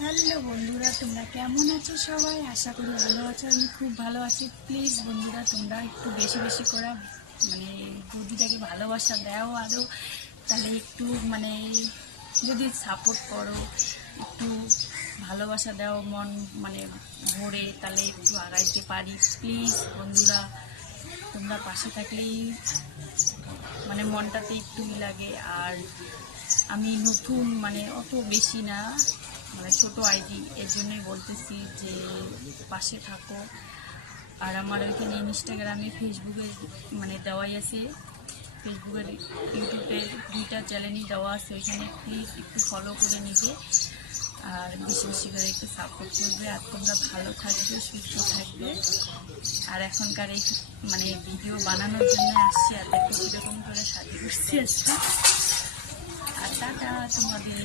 Hello বন্ধুরা, তোমরা কেমন আছো? সবাই আশা করি ভালো আছো। আমি খুব ভালো আছি। প্লিজ বন্ধুরা, তোমরা একটু বেশি বেশি করে মানে বৌদিটাকে ভালোবাসা দাও আরও। তাহলে একটু যদি সাপোর্ট করো, একটু ভালোবাসা দাও, মন ভরে, তাহলে একটু আগাইতে পারি। প্লিজ বন্ধুরা, তোমরা পাশে থাকলেই মনটাতে একটু লাগে। আর আমি নতুন, অত বেশি না, ছোট আইডি, এর জন্যই বলতেছি যে পাশে থাকো। আর আমার ওইখানে ইনস্টাগ্রামে, ফেসবুকে দেওয়াই আছে, ফেসবুকের ইউটিউবের দুইটা চ্যানেলই দেওয়া আছে। ওইখানে প্লিজ একটু ফলো করে নিবে আর বেশি বেশি করে একটু সাপোর্ট করবে। আর তোমরা ভালো থাকবে, সুস্থ থাকবে। আর এখনকার এই ভিডিও বানানোর জন্য আসছি, আর দেখো কীরকম করে সাজিয়ে করছি আজকে। আর টাটা তোমাদের।